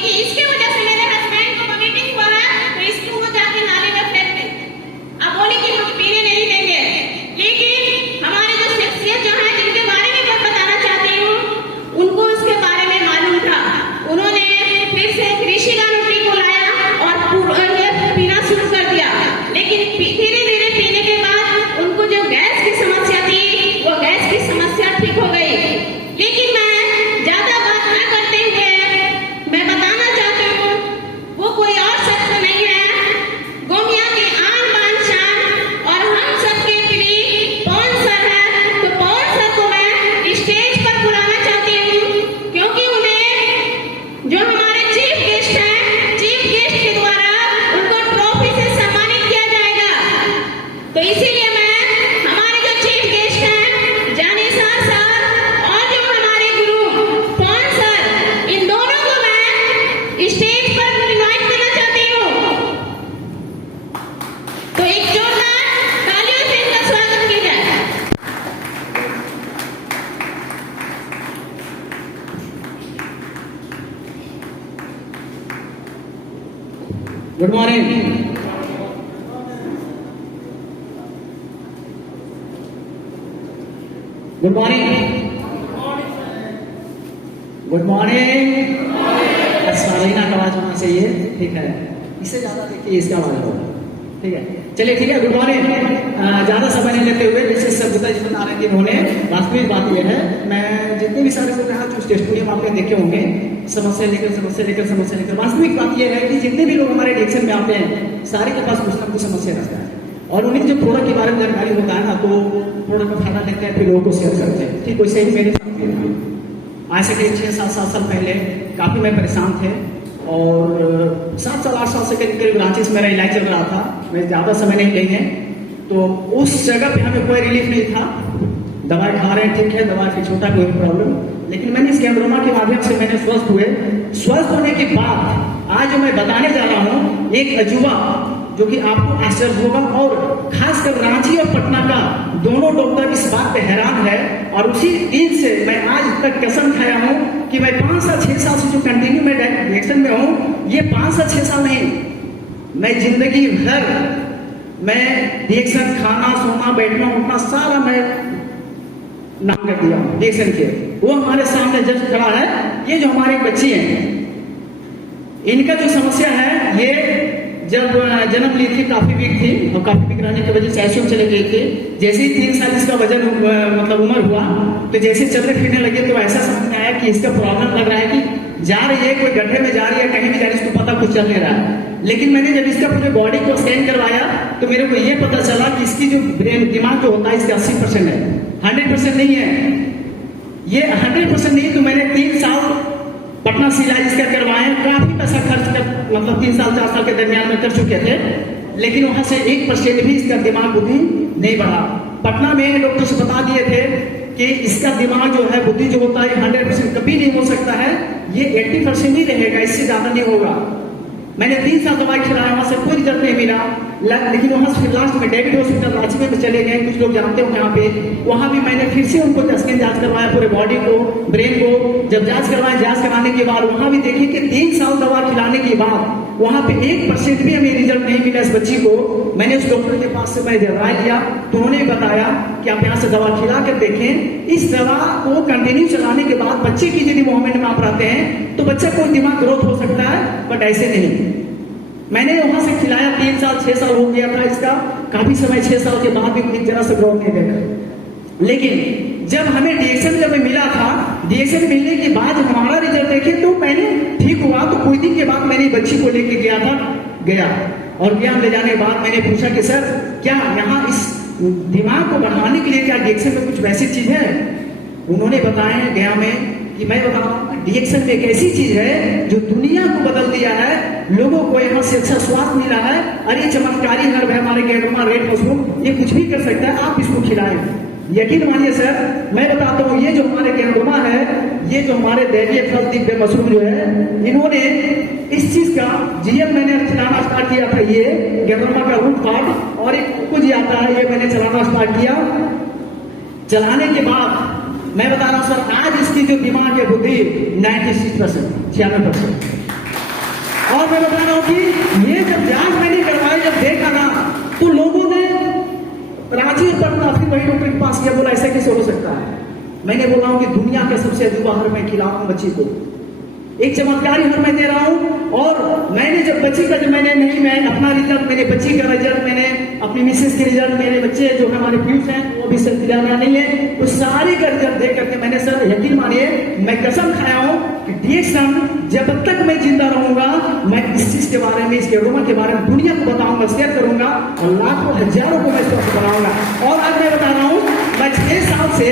कि इसके वजह से मेरे हस्बैंड को वोमिटिंग हुआ है, तो इसको वो जाके नाले में फेंक दे। अब बोले कि हम पीने नहीं देंगे, लेकिन हमारे जो शख्सियत जो है जिनके बारे में मैं बताना चाहती हूँ, उनको उसके बारे में मालूम था। उन्होंने फिर से ऋषि गानुटी को लाया और पीना शुरू कर दिया। लेकिन धीरे धीरे पीने के बाद उनको जो गैस की समस्या थी, वो गैस की समस्या ठीक हो गई। लेकिन मैं ज्यादा बात न करते हुए मैं बताना चाहती हूँ, वो कोई और शख्स नहीं है, गोमिया के आन बान शान और हम सबके प्रिय पवन सर है। तो पवन सर को मैं स्टेज पर बुलाना चाहती हूँ, क्योंकि उन्हें जो हमारे चीफ गेस्ट हैं, चीफ गेस्ट के द्वारा उनको ट्रॉफी से सम्मानित किया जाएगा। तो इसीलिए मैं हमारे जो चीफ गेस्ट हैं जानीसार सर और जो हमारे गुरु पवन सर, इन दोनों को मैं स्टेज पर इनवाइट करना चाहती हूँ। तो एक जोरदार तालियों से इनका स्वागत किया जाए। Good morning. Good morning. Good morning. सारे ना आवाज होना चाहिए, ठीक है। इससे ज्यादा देखिए इसका आवाज होगा, ठीक है। चलिए ठीक है, गुड मॉर्निंग। ज्यादा समय नहीं लेते हुए जैसे सभ्यता जी बता रहे थे उन्होंने, वास्तविक बात यह है, मैं जितने भी सारे लोग यहाँ जो स्टेडियम आपने देखे होंगे, समस्या लेकर वास्तविक बात यह है कि जितने भी लोग हमारे रिएक्शन में आते हैं, सारे के पास कुछ ना कुछ समस्या रहता है। और उन्हें जो प्रोडक्ट के बारे में जानकारी होता है ना, तो प्रोडक्ट का फायदा लेते हैं, फिर लोगों को शेयर करते हैं। ठीक वैसे ही मेरे साथ भी था। आज से करीब 6-7 साल पहले काफी मैं परेशान थे, और 7 साल 8 साल से करीब करीब रांची से मेरा इलाज चल रहा था। मैं ज्यादा समय नहीं लेंगे, तो उस जगह पे हमें कोई रिलीफ नहीं था। दवाई खा रहे हैं, ठीक है, दवा की छोटा कोई प्रॉब्लम, लेकिन मैंने इस कैमरोमा के माध्यम से मैंने स्वस्थ हुए। स्वस्थ होने के बाद आज जो मैं बताने जा रहा हूँ, एक अजूबा जो कि आपको आश्चर्य होगा, और खासकर रांची और पटना का दोनों डॉक्टर इस बात पे हैरान है। और उसी दिन से मैं आज तक कसम खाया हूं कि मैं 5 साल 6 साल से जो कंटिन्यू मैं रिएक्शन में हूं, ये 5 साल 6 साल नहीं, मैं जिंदगी भर मैं रिएक्शन, खाना सोना बैठना उठना सारा मैं नाम कर दिया रिएक्शन के। वो हमारे सामने जस्ट खड़ा है, ये जो हमारी बच्ची है, इनका जो समस्या है, ये जब जन्म ली थी काफी वीक थी, और काफी वीक रहने की वजह से आईसीयू चले गई थी। जैसे ही 3 साल इसका वजन मतलब उम्र हुआ, तो जैसे चलने फिरने लगे, तो ऐसा समझ में आया कि इसका प्रॉब्लम लग रहा है कि जा रही है, कोई गड्ढे में जा रही है, कहीं भी जा रही है, इसको पता कुछ चल नहीं रहा है। लेकिन मैंने जब इसका पूरे बॉडी को स्कैन करवाया, तो मेरे को ये पता चला कि इसकी जो ब्रेन दिमाग जो होता है, इसका 80% है, 100% नहीं है। ये 100% नहीं, तो मैंने 3 साल पटना से इलाज इसका करवाए, काफी पैसा खर्च कर, मतलब 3 साल 4 साल के दरमियान में कर चुके थे, लेकिन वहां से 1% भी इसका दिमाग बुद्धि नहीं बढ़ा। पटना में डॉक्टर से बता दिए थे कि इसका दिमाग जो है, बुद्धि जो होता है, 100% कभी नहीं हो सकता है, ये 80% ही रहेगा, इससे ज्यादा नहीं होगा। मैंने 3 साल दवाई खिलाया, वहां से कोई रिजल्ट नहीं मिला। लेकिन वहां से लास्ट में डेविड हॉस्पिटल रांची में चले गए, कुछ लोग जानते हो यहाँ पे, वहां भी मैंने फिर से उनको स्कैन जांच करवाया, पूरे बॉडी को, ब्रेन को। जब जांच करवाया, जांच कराने के बाद वहां भी देखिए कि 3 साल दवा खिलाने के बाद वहां पे 1% भी हमें रिजल्ट नहीं मिला इस बच्ची को। मैंने उस डॉक्टर के पास से मैं राय लिया, तो उन्होंने बताया कि आप यहाँ से दवा खिला कर देखें। इस दवा को कंटिन्यू चलाने के बाद बच्चे की यदि मूवमेंट में आप रहते हैं, तो बच्चा को दिमाग ग्रोथ हो सकता है, बट ऐसे नहीं। मैंने वहां से खिलाया, 3 साल 6 साल हो गया था इसका, काफी समय 6 साल के बाद भी एक जरा से ग्रोथ नहीं देखा। लेकिन जब हमें डीएक्शन जब मिला था, डीएक्शन मिलने के बाद जब हमारा रिजल्ट देखे, तो मैंने ठीक हुआ, तो कुछ दिन के बाद मैंने बच्ची को लेके गया और गया ले जाने के बाद मैंने पूछा कि सर, क्या यहाँ इस दिमाग को बढ़ाने के लिए क्या डीएक्शन में कुछ वैसी चीज है? उन्होंने बताया गया में कि मैं बता रहा हूँ, डीएक्शन एक ऐसी चीज है जो दुनिया को बदल दिया है। लोगों को यहाँ से अच्छा स्वाद मिला है। अरे चमत्कारी हर्ब है हमारे गैंडोमा रेड मशरूम, ये कुछ भी कर सकता है, आप इसको खिलाएं। यकीन मानिए सर, मैं बताता हूँ, ये जो हमारे गैंडोमा है, ये जो हमारे दैवीय फल दिव्य मशरूम जो है, इन्होंने इस चीज का जीएम मैंने चलाना स्टार्ट किया था। ये गैंडोमा का रूट पार्ट और एक कुछ आता है, ये मैंने चलाना स्टार्ट किया। चलाने के बाद मैं बता रहा हूं सर, आज इसकी जो दिमाग है बुद्धि 96%, 96%। और मैं बता रहा हूँ कि ये जब जांच मैंने करवाई, जब देखा ना, तो लोगों ने रांची पर काफी वही डॉक्टर के पास किया, बोला ऐसा कैसे हो सकता है। मैंने बोला हूँ कि दुनिया के सबसे अजूबा हर मैं खिला हूँ बच्ची को, एक चमत्कारी हर मैं दे रहा हूँ। और मैंने जब बच्ची का, जब मैंने नहीं, मैं अपना रिजल्ट, मैंने बच्ची का रिजल्ट, मैंने अपनी मिसेस के रिजल्ट, मेरे बच्चे जो हमारे फ्यूज हैं वो भी सर दिलाना नहीं है, तो सारे का रिजल्ट देख करके मैंने सर यकीन मानिए, मैं कसम खाया हूँ कि DXM जब तक मैं जिंदा रहूंगा, मैं इस चीज के बारे में, इस एरोमा के बारे में दुनिया को बताऊंगा, शेयर करूंगा और लाखों हजारों को मैं स्वस्थ बनाऊंगा। और आज मैं बता रहा हूँ, मैं 6 साल से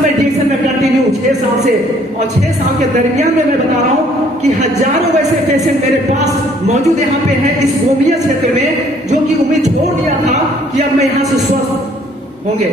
मैं DXM में कंटिन्यू, 6 साल से, और 6 साल के दरमियान में मैं बता रहा हूँ कि हजारों वैसे पेशेंट मेरे पास मौजूद यहाँ पे हैं इस गोमिया क्षेत्र में, जो कि उम्मीद छोड़ दिया था कि अब मैं यहाँ से स्वस्थ होंगे।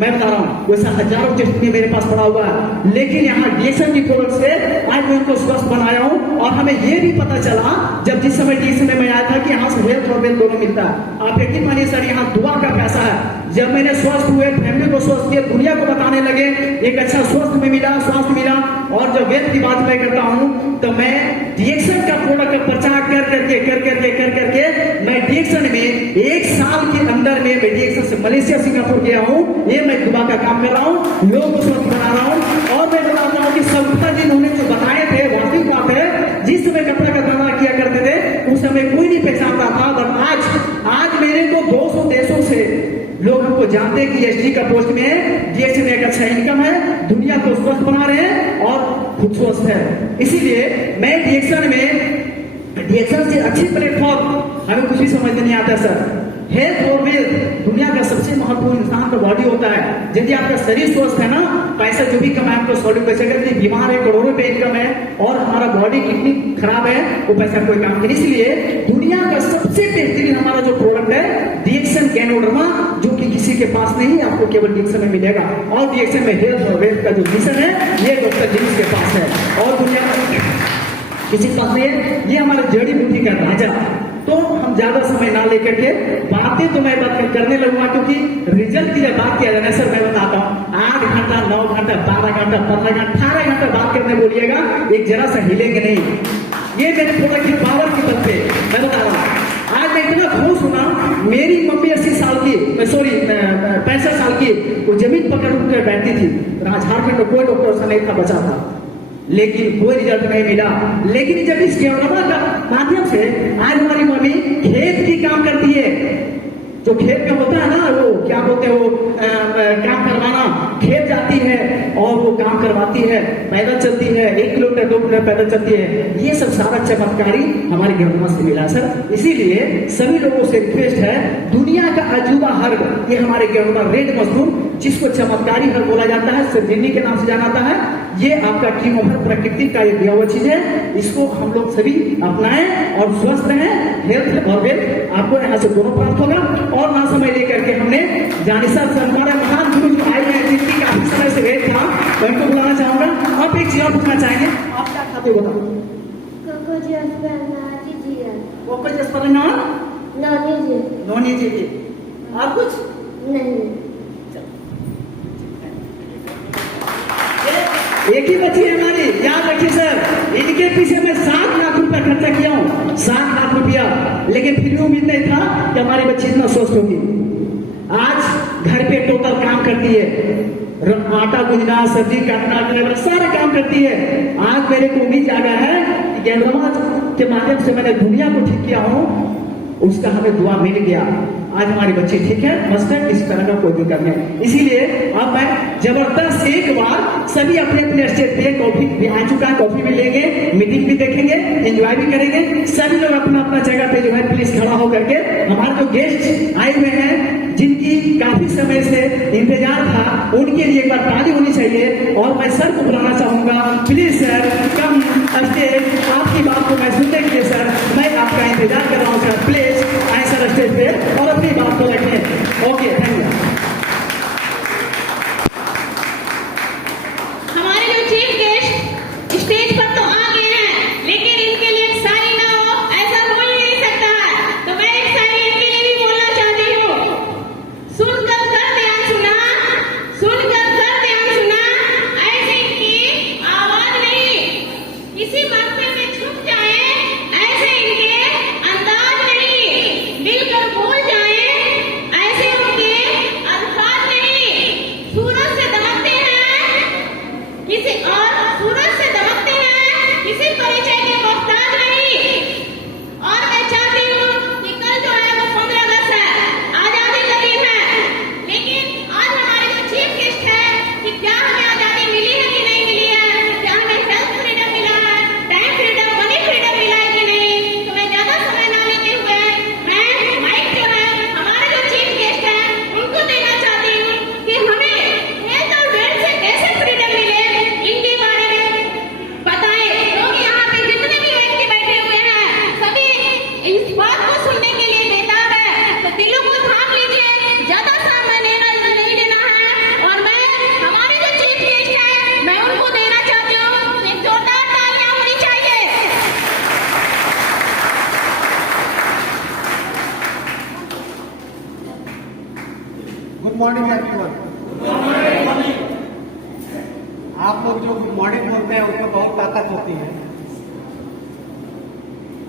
मैं बता रहा हूँ वैसा हजारों टेस्ट में मेरे पास पड़ा हुआ है, लेकिन यहाँ DXM की प्रोडक्ट से आज मैं उनको स्वस्थ बनाया हूँ। और हमें ये भी पता चला जब जिस समय DXM में मैं आया था कि यहाँ से हेल्थ और वेल्थ दोनों मिलता है। आप यकीन मानिए सर, यहाँ दुआ का पैसा है। जब मैंने स्वस्थ हुए, फैमिली को स्वस्थ किया, दुनिया को बताने लगे, एक अच्छा स्वस्थ में मिला, स्वास्थ्य मिला। और जब वेल्थ की बात मैं करता हूँ तो मैं DXM का प्रोडक्ट का प्रचार कर करके मैं DXM में 1 साल के अंदर में मैं DXM से मलेशिया, सिंगापुर गया हूँ। ये मैं दुआ का काम कर रहा हूँ, लोगों को स्वस्थ बना रहा हूँ। और मैं बताता हूँ कि सविता जी उन्होंने जो बताए थे वास्तविक बात है। जिस समय कपड़े का धंधा किया करते थे उस समय कोई नहीं पहचानता था, बट आज मेरे को 200 देशों से लोग हमको जानते हैं कि SG का पोस्ट में है, DXM एक अच्छा इनकम है, दुनिया को स्वस्थ बना रहे हैं और खुद स्वस्थ है। इसीलिए मैं DXM से अच्छी प्लेटफॉर्म, हमें कुछ भी समझ नहीं आता सर। हेल्थ और वेल्थ दुनिया का सबसे महत्वपूर्ण इंसान का बॉडी होता है। यदि आपका शरीर स्वस्थ है ना, पैसा जो भी कमाए आपको 100 रुपए से, अगर बीमार है, करोड़ों रुपए इनकम है और हमारा बॉडी कितनी खराब है, वो पैसा कोई काम नहीं। इसलिए दुनिया का सबसे बेहतरीन हमारा जो प्रोडक्ट है DXM गैनोडर्मा, जो कि किसी के पास नहीं, आपको केवल DXM में मिलेगा। और DXM में हेल्थ और वेल्थ का जो मिशन है ये डॉक्टर जिम्स के पास है और दुनिया में किसी के पास नहीं है। ये हमारे जड़ी बूटी का ढांचा। तो हम ज्यादा समय ना लेकर के बातें तो मैं बात करने लगूंगा, क्योंकि रिजल्ट की जब बात किया जाए सर, मैं बताता हूँ 8 घंटा, 9 घंटा, 12 घंटा, 15 घंटा, 18 घंटा बात करने बोलिएगा, एक जरा सा हिलेंगे नहीं। ये मेरे प्रोडक्ट की पावर की बल पे मैं बता रहा हूँ। आज मैं इतना खुश हुआ, मेरी मम्मी 80 साल की, 65 साल की, वो जमीन पकड़ कर बैठती थी। झारखंड में कोई डॉक्टर ऐसा नहीं था, बचा था, लेकिन कोई रिजल्ट नहीं मिला। लेकिन जब इस गैनोडर्मा का माध्यम से आज हमारी मम्मी खेत की काम करती है, जो खेत का होता है ना, वो क्या बोलते हैं, वो काम करवाना, खेत जाती है और वो काम करवाती है, पैदल चलती है, 1 किलोमीटर 2 किलोमीटर पैदल चलती है। ये सब सारा चमत्कारी हमारे गैनोडर्मा से मिला सर। इसीलिए सभी लोगों से रिक्वेस्ट है, दुनिया का अजूबा हर्ब ये हमारे गैनोडर्मा रेड मशरूम, जिसको चमत्कारी हर्ब बोला जाता है, सिरजिनी के नाम से जाना जाता है। ये आपका कीमोहर प्रकृति का एक दिया हुआ चीज है, इसको हम लोग सभी अपनाएं और स्वस्थ रहें। हेल्थ और वेल्थ आपको यहाँ से दोनों प्राप्त होगा। और ना समय लेकर के हमने जानिसा सर, हमारे महान गुरु जो आए हैं, जिनकी काफी समय से वेट था, मैं उनको बुलाना चाहूंगा। आप एक चीज और पूछना चाहेंगे, आप क्या खाते हो बताओ? और कुछ नहीं। एक ही बच्ची है हमारी, याद रखिए सर। इनके पीछे मैं 7 लाख रुपया खर्चा किया हूँ, 7 लाख रुपया, लेकिन फिर भी उम्मीद नहीं था कि हमारी बच्ची इतना स्वस्थ होगी। आज घर पे टोटल काम करती है, आटा गूंजना, सब्जी काटना, सारा काम करती है। आज मेरे को उम्मीद जागा है कि गैनोडर्मा के माध्यम से मैंने दुनिया को ठीक किया हूँ, उसका हमें दुआ मिल गया। आज हमारी बच्ची ठीक है, मस्त है, किसी तरह का कोई दिक्कत नहीं। इसीलिए अब मैं जबरदस्त एक बार सभी अपने अपने स्टेज पे, कॉफी भी आ चुका है, कॉफी भी लेंगे, मीटिंग भी देखेंगे, एंजॉय भी करेंगे। सभी लोग अपना अपना जगह पे जो है प्लीज खड़ा होकर के, हमारे जो गेस्ट आए हुए हैं जिनकी काफी समय से इंतजार था, उनके लिए एक बार ताली होनी चाहिए। और मैं सर को बुलाना चाहूंगा, प्लीज सर कम स्टेज, आपकी बात को मैं सुनने के लिए सर मैं आपका इंतजार कर रहा हूँ सर, प्लीज आए सर स्टेज पे और अपनी बात को रखें। Okay, thank you. हमारे जो चीफ गेस्ट स्टेज पर तो आ गए हैं, लेकिन इनके लिए एक शायरी ना हो ऐसा हो ही नहीं सकता है, तो मैं एक शायरी इनके लिए भी बोलना चाहती हूँ। सुनकर कर ध्यान सुना, सुनकर कर ध्यान सुना, ऐसे इनकी आवाज नहीं, किसी मकसद से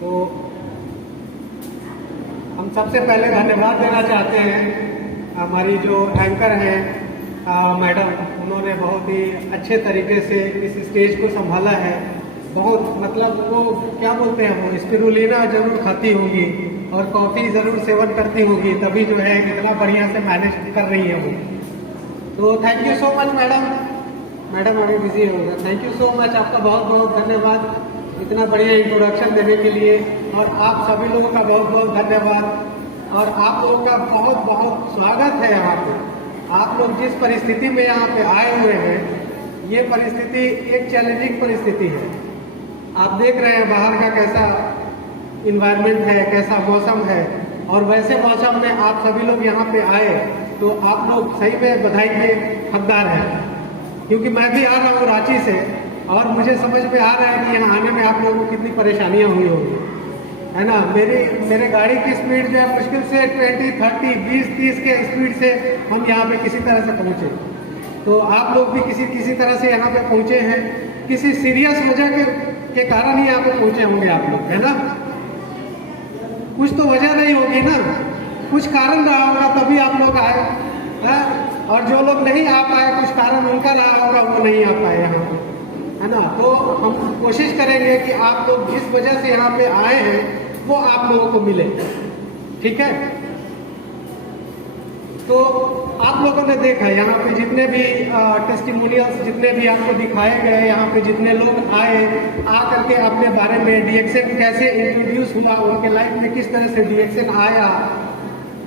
तो हम सबसे पहले धन्यवाद देना चाहते हैं हमारी जो एंकर हैं मैडम, उन्होंने बहुत ही अच्छे तरीके से इस स्टेज को संभाला है। बहुत मतलब वो क्या बोलते हैं, वो स्पिरुलिना जरूर खाती होगी और कॉफ़ी ज़रूर सेवन करती होगी, तभी जो है इतना बढ़िया से मैनेज कर रही है वो। तो thank you so much madam. Madam अभी बिजी होगा। थैंक यू सो मच, आपका बहुत बहुत धन्यवाद इतना बढ़िया इंट्रोडक्शन देने के लिए, और आप सभी लोगों का बहुत बहुत धन्यवाद, और आप लोगों का बहुत बहुत स्वागत है यहाँ पे। आप लोग जिस परिस्थिति में यहाँ पे आए हुए हैं, ये परिस्थिति एक चैलेंजिंग परिस्थिति है। आप देख रहे हैं बाहर का कैसा इन्वायरमेंट है, कैसा मौसम है, और वैसे मौसम में आप सभी लोग यहाँ पे आए तो आप लोग सही में बधाई के हकदार हैं। क्योंकि मैं भी आ रहा हूँ रांची से, और मुझे समझ में आ रहा है कि यहाँ आने में आप लोगों को कितनी परेशानियाँ हुई होगी, है ना। मेरे गाड़ी की स्पीड जो है मुश्किल से 20, 30, 20, 30 के स्पीड से हम यहाँ पे किसी तरह से पहुँचे। तो आप लोग भी किसी तरह से यहाँ पे पहुँचे हैं, किसी सीरियस वजह के कारण ही यहाँ पे पहुँचे होंगे आप लोग, है ना। कुछ तो वजह नहीं होगी ना, कुछ कारण रहा होगा तभी आप लोग आए, है? और जो लोग नहीं आ पाए, कुछ कारण उनका रहा होगा, वो नहीं आ पाए यहाँ पे, है ना। तो हम कोशिश करेंगे कि आप लोग जिस वजह से यहाँ पे आए हैं वो आप लोगों को मिले, ठीक है। तो आप लोगों ने देखा यहाँ पे जितने भी टेस्टिमोनियल्स जितने भी आपको दिखाए गए, यहाँ पे जितने लोग आए, आ करके अपने बारे में डीएक्सएन कैसे इंट्रोड्यूस हुआ, उनके लाइफ में किस तरह से डीएक्सएन आया,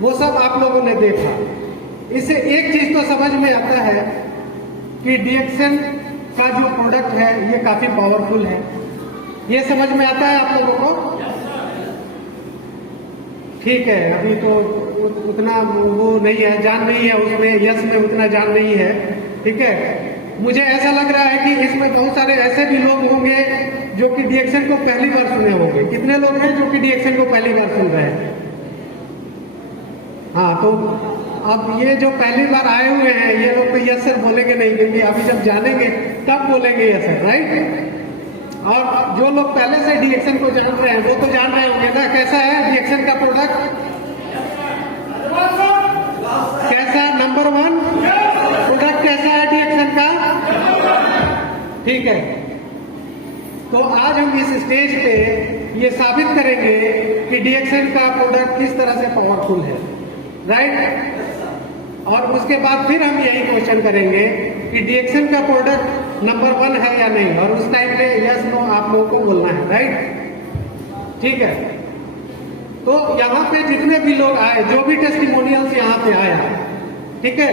वो सब आप लोगों ने देखा। इससे एक चीज तो समझ में आता है कि डीएक्सएन का जो प्रोडक्ट है ये काफी पावरफुल है। ये समझ में आता है आप लोगों को? ठीक है, अभी तो उतना वो नहीं है, जान नहीं है उसमें, यस में उतना जान नहीं है, ठीक है। मुझे ऐसा लग रहा है कि इसमें बहुत सारे ऐसे भी लोग होंगे जो कि डीएक्सएन को पहली बार सुने होंगे। कितने लोग हैं जो कि डीएक्सएन को पहली बार सुन रहे हैं? हाँ, तो अब ये जो पहली बार आए हुए हैं ये लोग तो यस सर बोलेंगे नहीं, क्योंकि अभी जब जानेंगे तब बोलेंगे यस सर, राइट। और जो लोग पहले से डीएक्सएन को जान रहे हैं वो तो जान रहे होंगे ना कैसा है डीएक्सएन का प्रोडक्ट, कैसा है, नंबर 1 प्रोडक्ट कैसा है डीएक्सएन का, ठीक है। तो आज हम इस स्टेज पे ये साबित करेंगे कि डीएक्सएन का प्रोडक्ट किस तरह से पावरफुल है, राइट। और उसके बाद फिर हम यही क्वेश्चन करेंगे कि डीएक्सएन का प्रोडक्ट नंबर 1 है या नहीं, और उस टाइम पे यस नो आप लोगों को बोलना है, राइट, ठीक है। तो यहाँ पे जितने भी लोग आए, जो भी टेस्टिमोनियल्स यहाँ पे आया, ठीक है,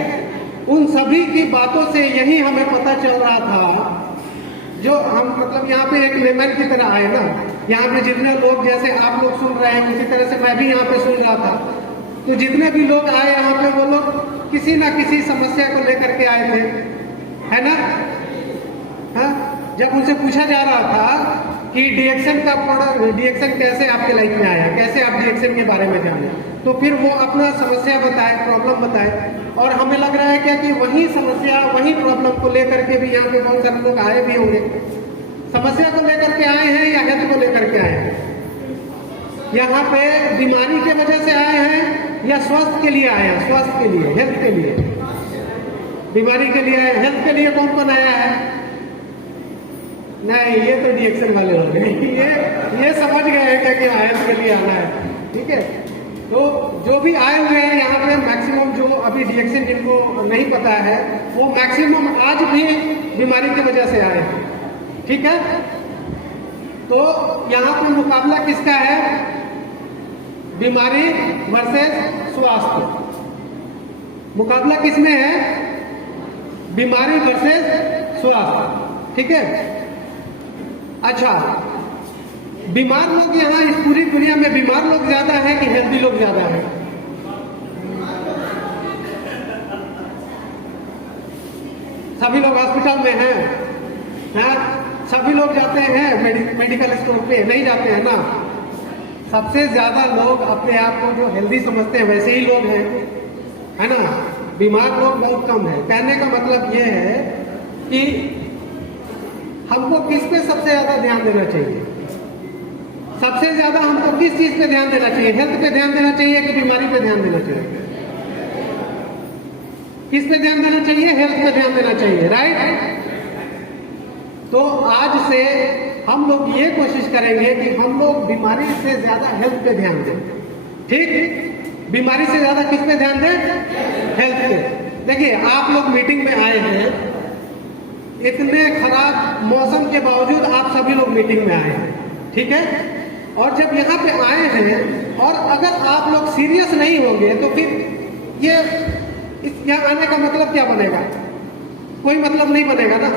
उन सभी की बातों से यही हमें पता चल रहा था, जो हम मतलब यहाँ पे एक लेमन की तरह आए ना, यहाँ पे जितने लोग जैसे आप लोग सुन रहे हैं उसी तरह से मैं भी यहाँ पे सुन रहा था। तो जितने भी लोग आए यहाँ पे वो लोग किसी ना किसी समस्या को लेकर के आए थे, है ना। हाँ, जब उनसे पूछा जा रहा था कि डीएक्सएन का प्रोडक्ट, डीएक्सएन कैसे आपके लाइफ में आया, कैसे आप डीएक्सएन के बारे में जाने, तो फिर वो अपना समस्या बताए, प्रॉब्लम बताए, और हमें लग रहा है क्या कि वही समस्या वही प्रॉब्लम को लेकर के भी यहाँ पे बहुत सारे लोग आए भी होंगे। समस्या को लेकर के आए हैं या हेल्थ को लेकर के आए हैं? यहाँ पे बीमारी के वजह से आए हैं या स्वास्थ्य के लिए आए हैं? स्वास्थ्य के लिए, हेल्थ के लिए, बीमारी के लिए आए, हेल्थ के लिए कौन कौन आया है? नहीं, ये तो डीएक्सएन वाले हो गए, ये समझ गए हैं क्या कि हेल्थ के लिए आना है, ठीक है। तो जो भी आए हुए हैं यहाँ पे मैक्सिमम, जो अभी डीएक्सएन जिनको नहीं पता है वो मैक्सिमम आज भी बीमारी की वजह से आए हैं, ठीक है। तो यहाँ पे मुकाबला किसका है? बीमारी वर्सेस स्वास्थ्य। मुकाबला किसमें है? बीमारी वर्सेस स्वास्थ्य, ठीक है। अच्छा, बीमार लोग यहाँ इस पूरी दुनिया में बीमार लोग ज्यादा है कि हेल्दी लोग ज्यादा है? सभी लोग हॉस्पिटल में हैं, सभी लोग जाते हैं मेडिकल स्टोर पे, नहीं जाते हैं ना। सबसे ज्यादा लोग अपने आप को जो हेल्दी समझते हैं वैसे ही लोग हैं, है ना। बीमार लोग बहुत कम है। कहने का मतलब ये है कि हमको किस पे सबसे ज्यादा ध्यान देना चाहिए? सबसे ज्यादा हमको किस चीज पे ध्यान देना चाहिए? हेल्थ पे ध्यान देना चाहिए कि बीमारी पे ध्यान देना चाहिए? किस पे ध्यान देना चाहिए? हेल्थ पे ध्यान देना चाहिए, राइट? तो आज से हम लोग ये कोशिश करेंगे कि हम लोग बीमारी से ज्यादा हेल्थ पे ध्यान दें, ठीक? बीमारी से ज्यादा किस पे ध्यान दें? हेल्थ पे। देखिए, आप लोग मीटिंग में आए हैं, इतने खराब मौसम के बावजूद आप सभी लोग मीटिंग में आए हैं, ठीक है? और जब यहाँ पे आए हैं और अगर आप लोग सीरियस नहीं होंगे तो फिर ये यहाँ आने का मतलब क्या बनेगा? कोई मतलब नहीं बनेगा ना।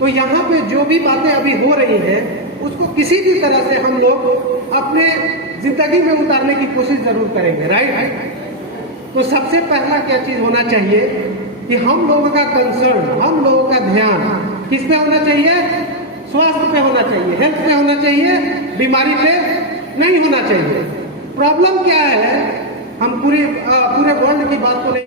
तो यहाँ पे जो भी बातें अभी हो रही हैं उसको किसी भी तरह से हम लोग अपने जिंदगी में उतारने की कोशिश जरूर करेंगे, राइट? तो सबसे पहला क्या चीज होना चाहिए कि हम लोगों का कंसर्न, हम लोगों का ध्यान किस पे होना चाहिए? स्वास्थ्य पे होना चाहिए, हेल्थ पे होना चाहिए, बीमारी पे नहीं होना चाहिए। प्रॉब्लम क्या है? हम पूरे वर्ल्ड की बात को नहीं